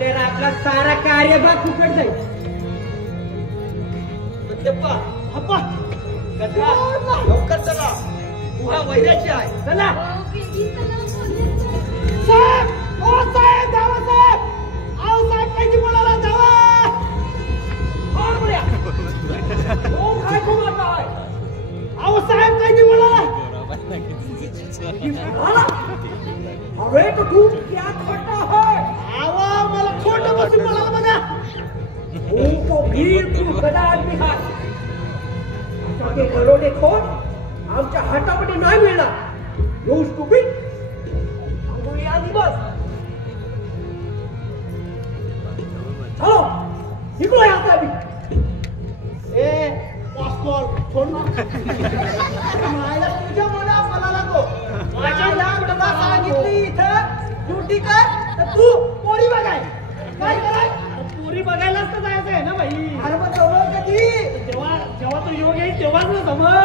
तर आपला सारा कार्यभाग फुकट जाईल. लवकर चला, गुहा वैराची आहे. चला साहेब, ओ साहेब, जावा साहेब, आओ साहेब, काही बोलायला जावा. काय घुमत आहे? आओ साहेब, काही बोलायला. अरे तो तू क्या खोटा है? आवा मला खोटं बसून बोलायला बघा. तो बिलकुल गदा आदमी है. के घरोडे खोट आमच्या हातामध्ये नाही मिळणार. रोज तुम्ही अंगुळी आधी बस. चलो निघलो आता आम्ही. ए पास्कॉल फोन मला तुझ्या मला लागो. माझ्या तुला सांगितली इथं ड्युटी कर तर तू पोरी बघाय. काय कराय? पोरी बघायलाच तर जायचं आहे ना भाई. अरे मग जवळ कधी? जेव्हा तो योग येईल तेव्हाच ना समज.